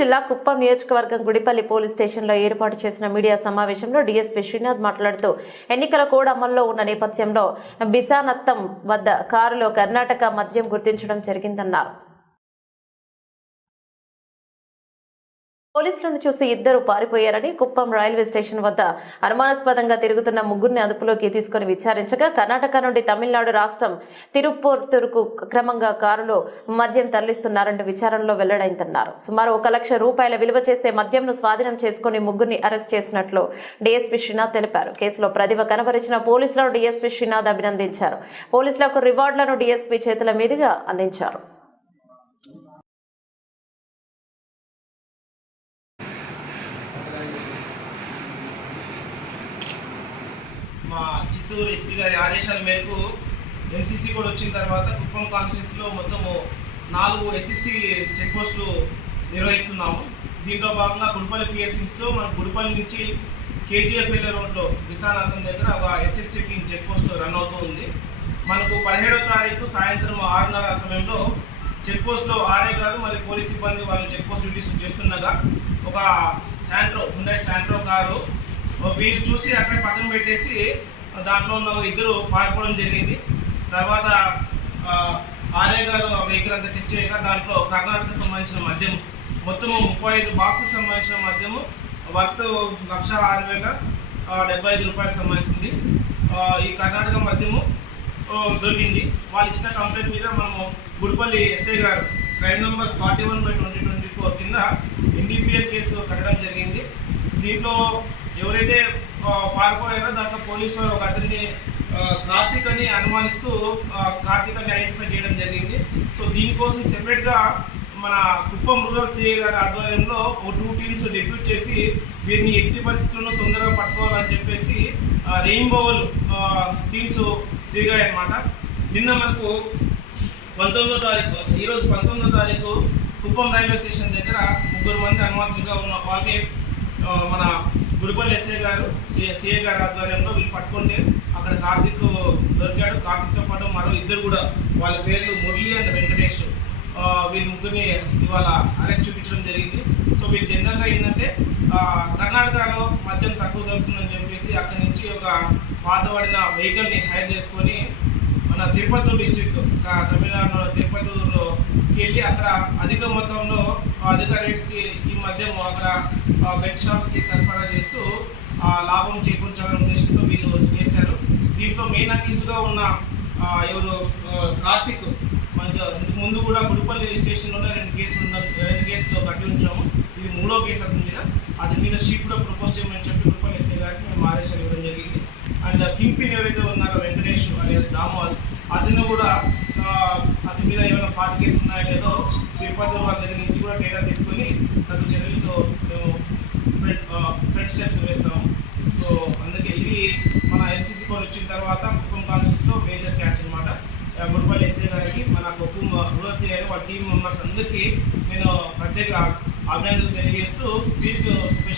జిల్లా కుప్పం నియోజకవర్గం గుడిపల్లి పోలీస్ స్టేషన్లో ఏర్పాటు చేసిన మీడియా సమావేశంలో డీఎస్పీ శ్రీనాథ్ మాట్లాడుతూ ఎన్నికల కోడ్ అమల్లో ఉన్న నేపథ్యంలో బిసానత్తం వద్ద కారులో కర్ణాటక మద్యం గుర్తించడం జరిగిందన్నారు. పోలీసులను చూసి ఇద్దరు పారిపోయారని, కుప్పం రైల్వే స్టేషన్ వద్ద అనుమానాస్పదంగా తిరుగుతున్న ముగ్గురిని అదుపులోకి తీసుకుని విచారించగా కర్ణాటక నుండి తమిళనాడు రాష్ట్రం తిరుప్పూర్తురుకు క్రమంగా కారులో మద్యం తరలిస్తున్నారంటూ విచారణలో వెల్లడైందన్నారు. సుమారు 1 లక్ష రూపాయల విలువ చేసే మద్యంను స్వాధీనం చేసుకుని ముగ్గురిని అరెస్ట్ చేసినట్లు డీఎస్పీ శ్రీనాథ్ తెలిపారు. కేసులో ప్రతిభ కనబరిచిన పోలీసులను డీఎస్పీ శ్రీనాథ్ అభినందించారు. పోలీసులకు రివార్డులను డీఎస్పీ చేతుల మీదుగా అందించారు. మా చిత్తూరు ఎస్పీ గారి ఆదేశాల మేరకు ఎంసీసీ కూడా వచ్చిన తర్వాత కుప్పం కాన్స్టిట్యూన్సీలో మొత్తము 4 ఎస్ఎస్టీ చెక్ పోస్టులు నిర్వహిస్తున్నాము. దీంట్లో భాగంగా గుడిపల్లి పిఎస్ఎంస్లో మన గుడిపల్లి నుంచి కేజీఎఫ్ఎల్ రోడ్లో విశానాథం దగ్గర ఒక SST team check post run అవుతూ ఉంది. మనకు 17వ తారీఖు సాయంత్రం 6:30 సమయంలో చెక్ పోస్ట్లో ఆర్ఏ గారు మరి పోలీస్ సిబ్బంది వాళ్ళు చెక్ పోస్ట్ డ్యూటీస్ చేస్తుండగా ఒక హుండై శాంట్రో కారు వీళ్ళు చూసి అక్కడ పక్కన పెట్టేసి దాంట్లో ఉన్న ఇద్దరు పారిపోవడం జరిగింది. తర్వాత ఆర్ఏ గారు ఆ వెహికల్ అంతా చెక్ చేయగా దాంట్లో కర్ణాటకకు సంబంధించిన మద్యం మొత్తము 35 బాక్సులకు సంబంధించిన మద్యము వర్త్ 1,06,075 రూపాయలకు సంబంధించింది. ఈ కర్ణాటక మద్యము దొరికింది. వాళ్ళు ఇచ్చిన కంప్లైంట్ మీద మనము గుడిపల్లి ఎస్ఐ గారు క్రైమ్ నెంబర్ 41/2024 కింద ఎన్డీపీఎల్ కేసు కట్టడం జరిగింది. దీంట్లో ఎవరైతే పారిపోయారో దాంట్లో పోలీసు వారు ఒక అతన్ని కార్తీక్ అని అనుమానిస్తూ కార్తీక్ అని ఐడెంటిఫై చేయడం జరిగింది. సో దీనికోసం సెపరేట్గా మన కుప్పం రూరల్ సిఐ గారి ఆధ్వర్యంలో ఒక 2 టీమ్స్ డెప్యూట్ చేసి వీరిని ఎట్టి పరిస్థితుల్లో తొందరగా పట్టుకోవాలని చెప్పేసి రెయిన్బోవల్ టీమ్స్ తిరిగాయన్నమాట. నిన్న మనకు 19వ తారీఖు ఈరోజు 19వ తారీఖు కుప్పం రైల్వే స్టేషన్ దగ్గర 3 మంది అనుమానితులుగా ఉన్న వాళ్ళని మన గుడిపల్లి ఎస్ఐ గారు సిఐ గారి ఆధ్వర్యంలో వీళ్ళు పట్టుకుంటే అక్కడ కార్తీక్ దొరికాడు. కార్తీక్తో పాటు మరో ఇద్దరు కూడా వాళ్ళ పేర్లు మురళి అండ్ వెంకటేష్, వీళ్ళ ముగ్గురిని ఇవాళ అరెస్ట్ చూపించడం జరిగింది. సో వీళ్ళు జనరల్గా ఏంటంటే కర్ణాటకలో మద్యం తక్కువ దొరుకుతుందని చెప్పేసి అక్కడి నుంచి ఒక పాతబడిన వెహికల్ని హైర్ చేసుకొని మన తిరుపతి డిస్ట్రిక్ట్ తమిళనాడులో తిరుపతికి వెళ్ళి అక్కడ అధిక మొత్తంలో అధిక రేట్స్కి ఈ మద్యం అక్కడ బెడ్ షాప్స్కి సరఫరా చేస్తూ లాభం చేకూర్చాలనే ఉద్దేశంతో వీళ్ళు చేశారు. దీంట్లో మెయిన్ అక్యూజ్డ్గా ఉన్న ఎవరు కార్తిక్ ఇంతకు ముందు కూడా గుడిపల్లి స్టేషన్లోనే 2 కేసులు కట్టి ఉంచాము. ఇది 3వ కేసు అతని మీద. అతని మీద షీట్ కూడా ప్రపోజ్ చేయమని చెప్పి గుడిపల్లి ఎస్ఐ గారికి మేము ఆదేశాలు ఇవ్వడం జరిగింది. అండ్ కింగ్ పిన్ ఎవరైతే ఉన్నారో వెంకటేష్ alias దామోదర్, అతను కూడా అతని మీద ఏమైనా పాత కేసులు ఉన్నాయో లేదో తిరుపతి వాళ్ళ దగ్గర నుంచి కూడా డేటా తీసుకొని తగు చర్యలతో మేము ఫ్రంట్ స్టెప్స్ వేస్తాము. సో అందుకే ఇది మన ఎంసీసీ కూడా వచ్చిన తర్వాత కుప్పం కాన్స్టిట్యూన్సీలో మేజర్ క్యాచ్ అనమాట. గుడిపల్లి ఎస్ఐ గారికి, మన కుప్పం రూరల్ సిఐ గారి వాళ్ళ టీమ్ మెంబర్స్ అందరికీ నేను ప్రత్యేక అభినందనలు తెలియజేస్తూ వీరికి స్పెషల్